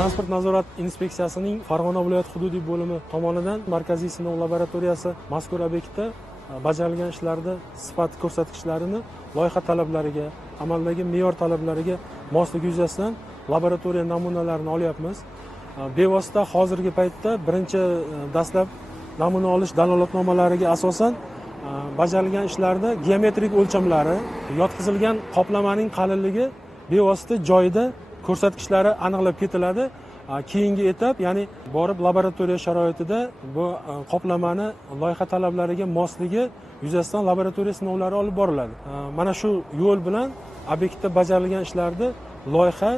Transport nazorat inspeksiyasining Farg'ona viloyati hududiy bo'limi tomonidan markaziy sinov laboratoriyasi mazkur obyektda bajarilgan ishlarda sifat ko'rsatkichlarini loyiha talablariga, amaldagi me'yor talablariga mosligi yuzasidan laboratoriya namunalarini olyapmiz. Bevosita hozirgi paytda birinchi dastlab namuna olish dalolatnomalariga asosan bajarilgan ishlarda geometrik o'lchamlari, yotqizilgan qoplamaning qalinligi bevosita joyida ko'rsatkichlari aniqlab ketiladi. Keyingi etap, ya'ni borib laboratoriya sharoitida bu qoplamani loyiha talablariga mosligi yuzasidan laboratoriya sinovlari olib boriladi. Mana shu yo'l bilan obyektda bajarilgan ishlarda loyiha,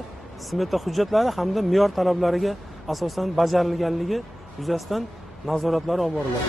smeta hujjatlari hamda me'yor talablariga asosan bajarilganligi yuzasidan nazoratlar olib boriladi.